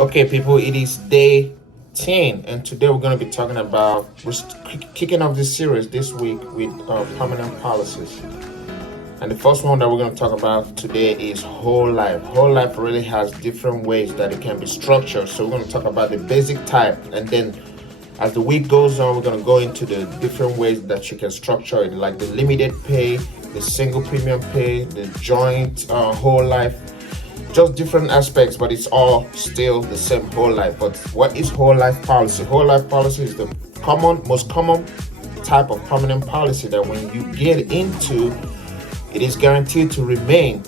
Okay, people, it is day 10, and today we're going to be talking about, kicking off this series this week with permanent policies. And the first one that we're going to talk about today is whole life. Whole life really has different ways that it can be structured. So we're going to talk about the basic type, and then as the week goes on, we're going to go into the different ways that you can structure it, like the limited pay, the single premium pay, the joint whole life. Just different aspects, but it's all still the same whole life. But what is whole life policy? Whole life policy is the most common type of permanent policy that when you get into, it is guaranteed to remain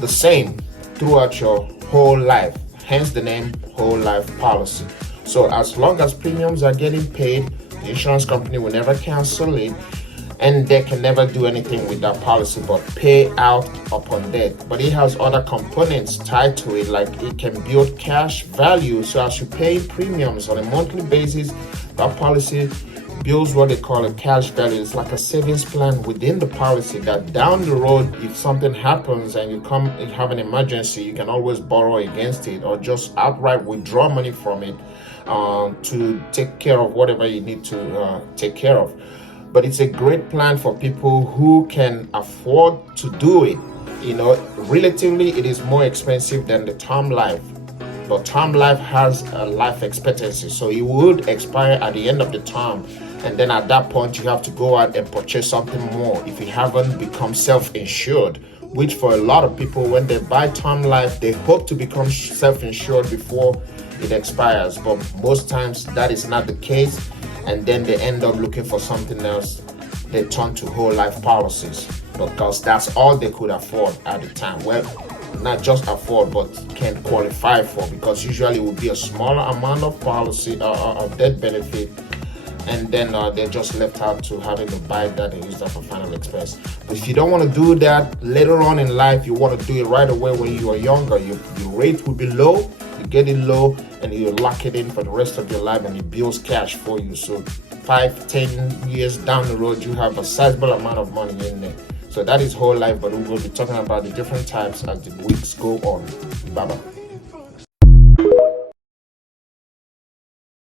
the same throughout your whole life. Hence the name whole life policy. So as long as premiums are getting paid, the insurance company will never cancel it, and they can never do anything with that policy but pay out upon death. But it has other components tied to it, like it can build cash value. So as you pay premiums on a monthly basis, that policy builds what they call a cash value. It's like a savings plan within the policy that down the road, if something happens and you have an emergency, you can always borrow against it or just outright withdraw money from it to take care of whatever you need to take care of. But it's a great plan for people who can afford to do it. Relatively, it is more expensive than the term life. But term life has a life expectancy, so it would expire at the end of the term. And then at that point, you have to go out and purchase something more if you haven't become self-insured, which for a lot of people, when they buy term life, they hope to become self-insured before it expires. But most times that is not the case. And then they end up looking for something else. They turn to whole life policies because that's all they could afford at the time. Well, not just afford, but can qualify for, because usually it would be a smaller amount of policy of death benefit, and then they're just left out to having to buy that and use that for final expense. But if you don't want to do that later on in life, you want to do it right away when you are younger, your rate will be low. You get it low and you lock it in for the rest of your life, and it builds cash for you. So 5-10 years down the road, you have a sizable amount of money in there. So that is whole life, but we will be talking about the different types as the weeks go on. Bye bye.